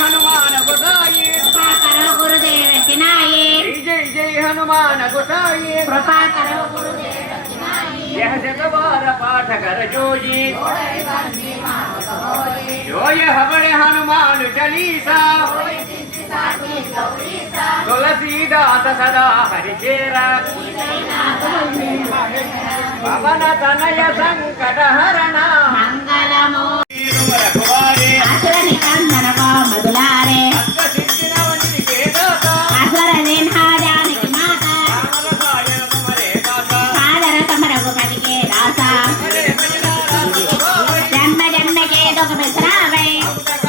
हनुमान गोसाई कृपा करो गुरुदेव की नाई जय जय हनुमान गोसाई कृपा करो गुरुदेव की नाई यह शतबार पाठ कर जोजी जो यह बड़े हनुमान चालीसा तुलसीदास सदा हरिचेरा पवन तनय संकट हरण मंगलमो रघुवारे असुर निकंदन को मधुलारे अष्ट सिद्धि नवनिधि के दाता असुर निन्हा जानकी माता राम रसायन तुम्हारे दाता सादर तम रघुपति के दासा हरे भजन राम रघुवारे जन्म जन्म के दुख बिसरावे अब तक